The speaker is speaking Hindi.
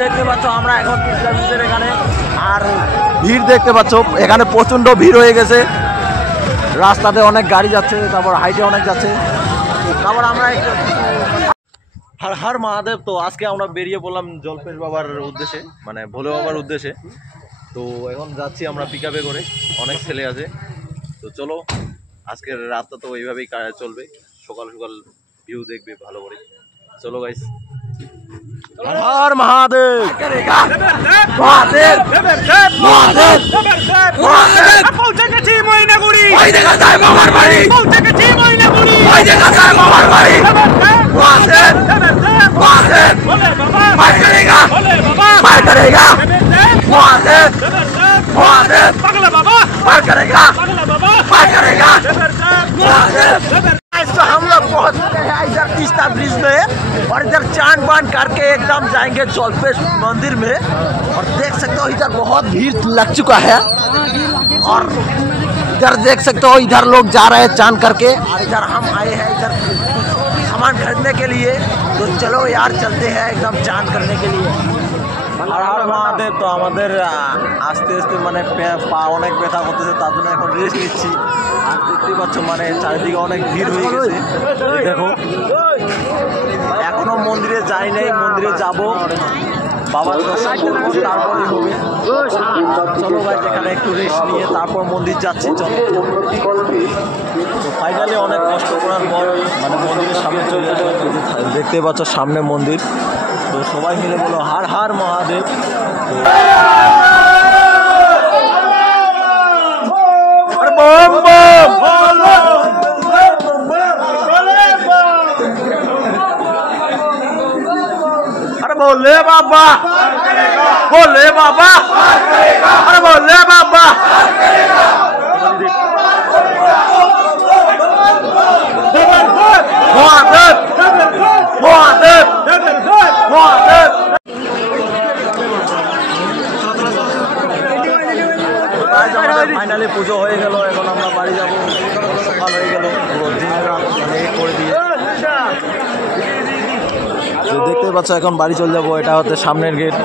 দেখতে পাচ্ছ আমরা এখন এখানে, আর ভিড় দেখতে পাচ্ছ এখানে প্রচন্ড ভিড় হয়ে গেছে। রাস্তাতে অনেক গাড়ি যাচ্ছে, তারপর হাইটে অনেক যাচ্ছে। তারপর আমরা হর হর মহাদেব। তো আজকে আমরা বেরিয়ে পড়লাম জলপেশ বাবার উদ্দেশ্যে, মানে ভোলে বাবার উদ্দেশ্যে। তো এখন যাচ্ছি আমরা পিকআপে করে, অনেক ছেলে আছে। তো চলো, আজকের রাতটা তো এইভাবেই চলবে, সকাল সকাল ভিউ দেখবে ভালো করে। চলো গাইস, হর হর মহাদেব। পৌঁছে গেছি ময়নাগুড়ি, ওই দেখা যায় মামার বাড়ি। পৌঁছে গেছি ময়নাগুড়ি, ওই দেখা যায় মামার বাড়ি। মহাদেব মহাদেব মার করেগা, মার করেগা মহাদেব মহাদেব, পাগলা बाबा मार करेगा, पागला बाबा मार करेगा महादेव। तो हम लोग पहुंच गए हैं इधर तीस्ता ब्रिज में, और इधर चांद बांध करके एकदम जाएंगे जलपेश मंदिर में। और देख सकते हो इधर बहुत भीड़ लग चुका है, और इधर देख सकते हो इधर लोग जा रहे हैं चांद करके, और इधर हम आए हैं इधर सामान खरीदने के लिए। तो चलो यार चलते हैं एकदम चांद करने के लिए। हर हर महादेव। तो আমাদের আস্তে আস্তে মানে পা অনেক ব্যথা করতেছে, তার জন্য এখন রেস্ট নিচ্ছি। আর দেখতেই পাচ্ছ মানে চারিদিকে অনেক ভিড় হয়ে গেছে। দেখো এখনো মন্দিরে যাই নাই, মন্দিরে যাব, বাবার দর্শন করবো, তারপরে হবে। চলো ভাই, এখানে একটু রেস্ট নিয়ে তারপর মন্দির যাচ্ছি। চলো। তো ফাইনালি অনেক কষ্ট করার পর মানে মন্দিরের সামনে চলে আসলাম। দেখতে পাচ্ছ সামনে মন্দির। তো সবাই মিলে বলো হর হর মহাদেব। अरे बोले बाबा, बोले बाबा, अरे बोले बाबा। महादेव महादेव महादेव। ফাইনালি পুজো হয়ে গেল, এখন আমরা বাড়ি যাবো। সকাল হয়ে গেল, পুরো দিন রাত মানে করে দিয়ে। দেখতে পাচ্ছ এখন বাড়ি চলে যাবো। এটা হচ্ছে সামনের গেট।